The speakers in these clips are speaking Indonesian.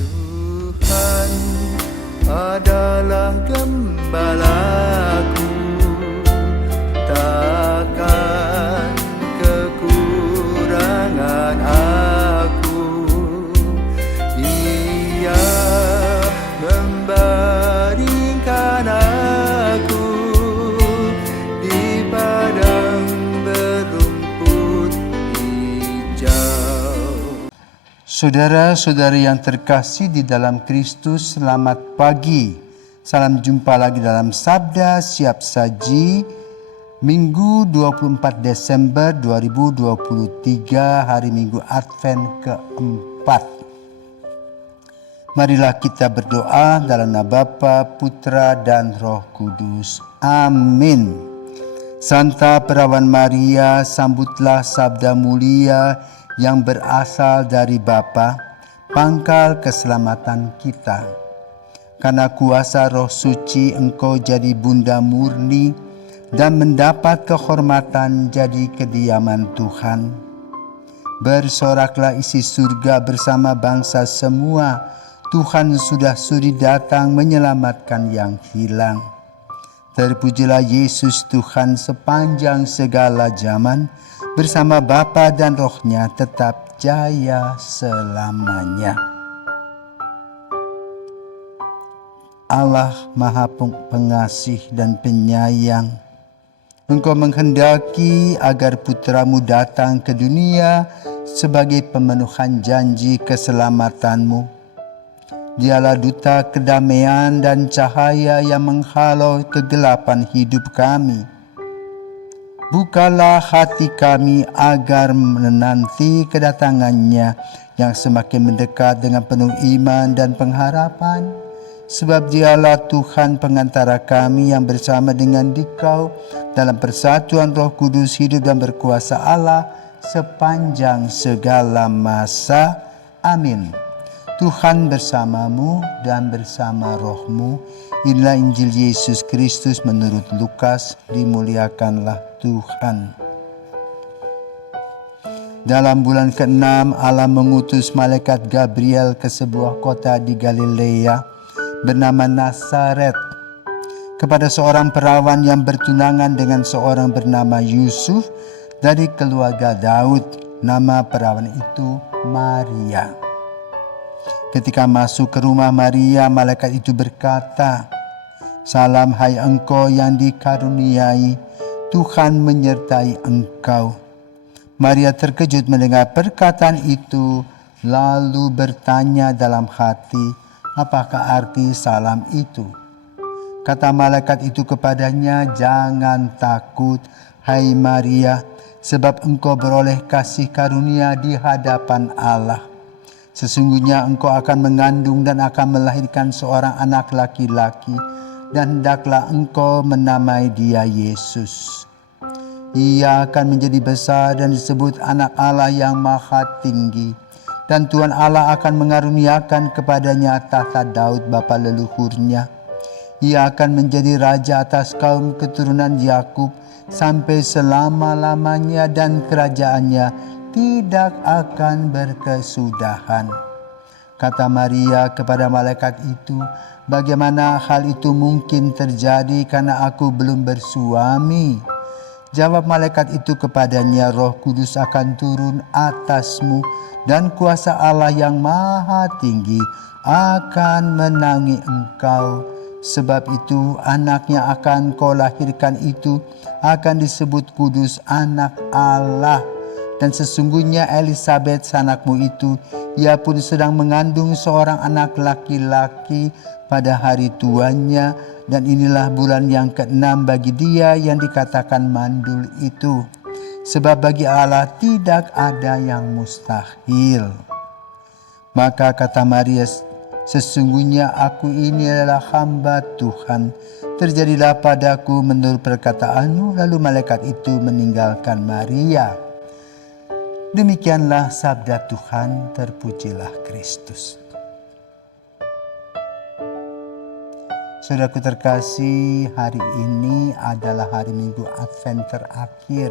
Tuhan adalah gembalaku, takkan kekurangan aku. Ia membaringkan aku di padang berumput hijau. Saudara-saudari yang terkasih di dalam Kristus, selamat pagi. Salam jumpa lagi dalam Sabda Siap Saji, Minggu 24 Desember 2023, hari Minggu Advent keempat. Marilah kita berdoa dalam nama Bapa, Putra, dan Roh Kudus. Amin. Santa Perawan Maria, sambutlah sabda mulia yang berasal dari Bapa, pangkal keselamatan kita. Karena kuasa Roh Suci engkau jadi bunda murni dan mendapat kehormatan jadi kediaman Tuhan. Bersoraklah isi surga bersama bangsa semua, Tuhan sudah sudi datang menyelamatkan yang hilang. Terpujilah Yesus Tuhan sepanjang segala zaman, bersama Bapa dan Roh-Nya tetap jaya selamanya. Allah Maha Pengasih dan Penyayang, Engkau menghendaki agar putra-Mu datang ke dunia sebagai pemenuhan janji keselamatan-Mu. Dialah duta kedamaian dan cahaya yang menghalau kegelapan hidup kami. Bukalah hati kami agar menanti kedatangannya yang semakin mendekat dengan penuh iman dan pengharapan. Sebab dialah Tuhan pengantara kami yang bersama dengan Dikau dalam persatuan Roh Kudus hidup dan berkuasa Allah sepanjang segala masa. Amin. Tuhan bersamamu dan bersama rohmu. Inilah Injil Yesus Kristus menurut Lukas. Dimuliakanlah Tuhan. Dalam bulan ke-6, Allah mengutus malaikat Gabriel ke sebuah kota di Galilea bernama Nazaret kepada seorang perawan yang bertunangan dengan seorang bernama Yusuf dari keluarga Daud. Nama perawan itu Maria. Ketika masuk ke rumah Maria, malaikat itu berkata, "Salam hai engkau yang dikaruniai, Tuhan menyertai engkau." Maria terkejut mendengar perkataan itu, lalu bertanya dalam hati, apakah arti salam itu? Kata malaikat itu kepadanya, "Jangan takut, hai Maria, sebab engkau beroleh kasih karunia di hadapan Allah. Sesungguhnya engkau akan mengandung dan akan melahirkan seorang anak laki-laki, dan hendaklah engkau menamai dia Yesus. Ia akan menjadi besar dan disebut anak Allah yang maha tinggi. Dan Tuhan Allah akan mengaruniakan kepadanya tahta Daud bapa leluhurnya. Ia akan menjadi raja atas kaum keturunan Yakub sampai selama-lamanya, dan kerajaannya tidak akan berkesudahan." Kata Maria kepada malaikat itu, "Bagaimana hal itu mungkin terjadi karena aku belum bersuami?" Jawab malaikat itu kepadanya, "Roh Kudus akan turun atasmu, dan kuasa Allah yang maha tinggi akan menangi engkau. Sebab itu anak yang akan kau lahirkan itu akan disebut kudus, anak Allah. Dan sesungguhnya Elisabet sanakmu itu, ia pun sedang mengandung seorang anak laki-laki pada hari tuanya, dan inilah bulan yang ke-6 bagi dia yang dikatakan mandul itu. Sebab bagi Allah tidak ada yang mustahil." Maka kata Maria, "Sesungguhnya aku ini adalah hamba Tuhan. Terjadilah padaku menurut perkataanmu." Lalu malaikat itu meninggalkan Maria. Demikianlah sabda Tuhan, terpujilah Kristus. Saudaraku terkasih, hari ini adalah hari Minggu Advent terakhir,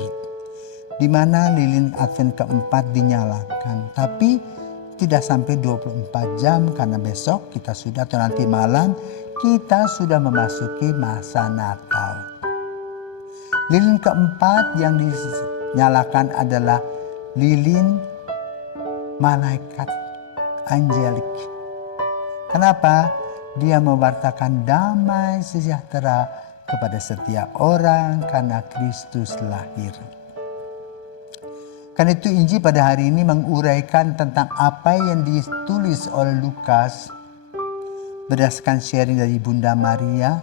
di mana lilin Advent keempat dinyalakan. Tapi tidak sampai 24 jam karena besok kita sudah atau nanti malam kita sudah memasuki masa Natal. Lilin keempat yang dinyalakan adalah lilin malaikat angelik. Kenapa? Dia mewartakan damai sejahtera kepada setiap orang karena Kristus lahir. Karena itu Injil pada hari ini menguraikan tentang apa yang ditulis oleh Lukas berdasarkan sharing dari Bunda Maria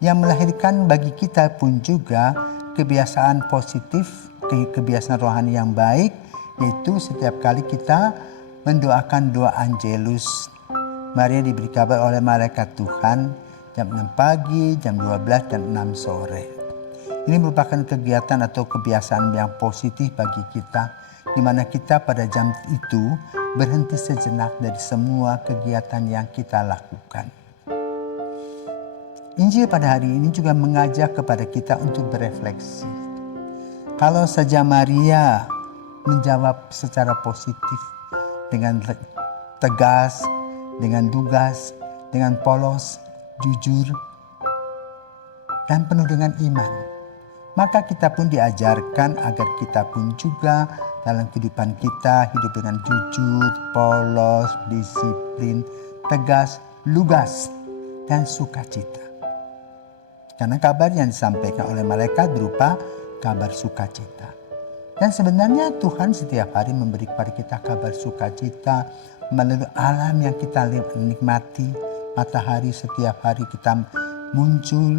yang melahirkan bagi kita pun juga kebiasaan positif, kebiasaan rohani yang baik, yaitu setiap kali kita mendoakan doa Angelus. Maria diberi kabar oleh malaikat Tuhan jam 6 pagi, jam 12 dan 6 sore. Ini merupakan kegiatan atau kebiasaan yang positif bagi kita, di mana kita pada jam itu berhenti sejenak dari semua kegiatan yang kita lakukan. Injil pada hari ini juga mengajak kepada kita untuk berefleksi. Kalau saja Maria menjawab secara positif dengan tegas, dengan lugas, dengan polos, jujur, dan penuh dengan iman, maka kita pun diajarkan agar kita pun juga dalam kehidupan kita hidup dengan jujur, polos, disiplin, tegas, lugas, dan sukacita. Karena kabar yang disampaikan oleh malaikat berupa kabar sukacita. Dan sebenarnya Tuhan setiap hari memberi kepada kita kabar sukacita melalui alam yang kita nikmati. Matahari setiap hari kita muncul,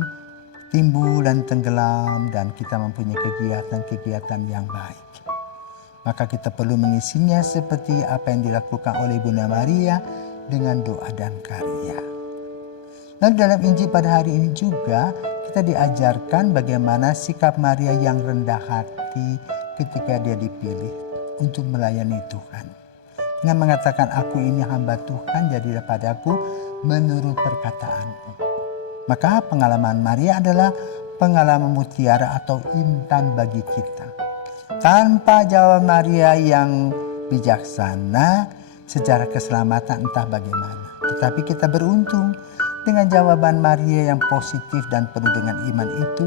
timbul dan tenggelam, dan kita mempunyai kegiatan-kegiatan yang baik. Maka kita perlu mengisinya seperti apa yang dilakukan oleh Bunda Maria dengan doa dan karya. Lalu dalam Injil pada hari ini juga kita diajarkan bagaimana sikap Maria yang rendah hati ketika dia dipilih untuk melayani Tuhan. Dengan mengatakan, aku ini hamba Tuhan, jadilah padaku menurut perkataanmu. Maka pengalaman Maria adalah pengalaman mutiara atau intan bagi kita. Tanpa jawaban Maria yang bijaksana, sejarah keselamatan entah bagaimana. Tetapi kita beruntung dengan jawaban Maria yang positif dan penuh dengan iman itu,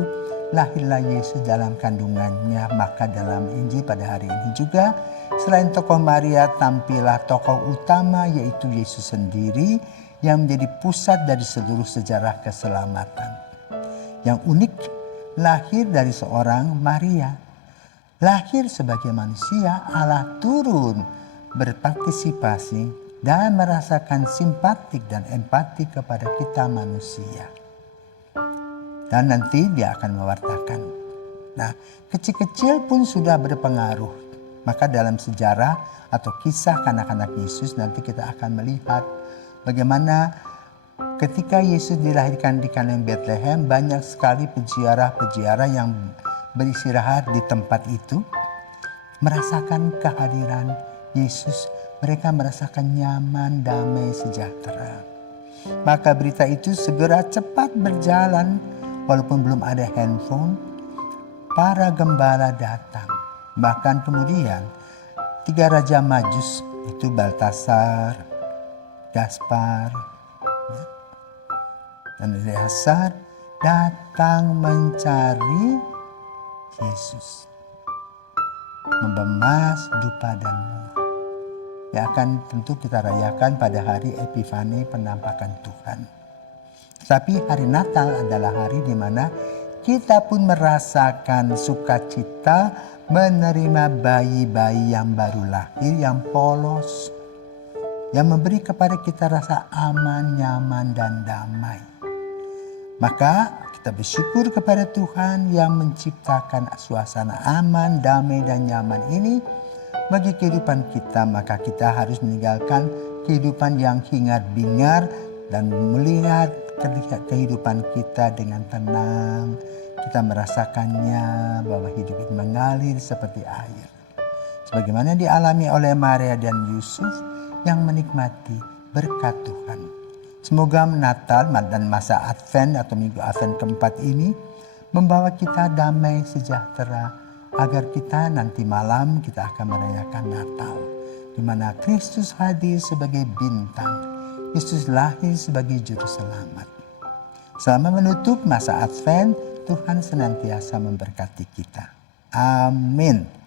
lahirlah Yesus dalam kandungannya. Maka dalam Injil pada hari ini juga, selain tokoh Maria, tampillah tokoh utama yaitu Yesus sendiri, yang menjadi pusat dari seluruh sejarah keselamatan. Yang unik, lahir dari seorang Maria. Lahir sebagai manusia, Allah turun berpartisipasi dan merasakan simpatik dan empati kepada kita manusia. Dan nanti dia akan mewartakan. Nah, kecil-kecil pun sudah berpengaruh. Maka dalam sejarah atau kisah kanak-kanak Yesus nanti kita akan melihat bagaimana ketika Yesus dilahirkan di kandang Bethlehem, banyak sekali peziarah-peziarah yang beristirahat di tempat itu, merasakan kehadiran Yesus. Mereka merasakan nyaman, damai, sejahtera. Maka berita itu segera cepat berjalan, walaupun belum ada handphone. Para gembala datang. Bahkan kemudian 3 raja Majus, itu Baltasar, Gaspar, dan Eleazar, datang mencari Yesus, membemas dupa dan mur. Yang akan tentu kita rayakan pada hari Epifani, penampakan Tuhan. Tapi hari Natal adalah hari di mana kita pun merasakan sukacita menerima bayi-bayi yang baru lahir, yang polos, yang memberi kepada kita rasa aman, nyaman, dan damai. Maka kita bersyukur kepada Tuhan yang menciptakan suasana aman, damai, dan nyaman ini bagi kehidupan kita. Maka kita harus meninggalkan kehidupan yang hingar-bingar dan melihat kehidupan kita dengan tenang. Kita merasakannya bahwa hidup ini mengalir seperti air. Sebagaimana dialami oleh Maria dan Yusuf yang menikmati berkat Tuhan. Semoga Natal dan masa Advent atau Minggu Advent keempat ini membawa kita damai sejahtera, agar kita nanti malam kita akan merayakan Natal. di mana Kristus hadir sebagai bintang, Kristus lahir sebagai juru selamat. Selama menutup masa Advent, Tuhan senantiasa memberkati kita. Amin.